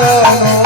চরণ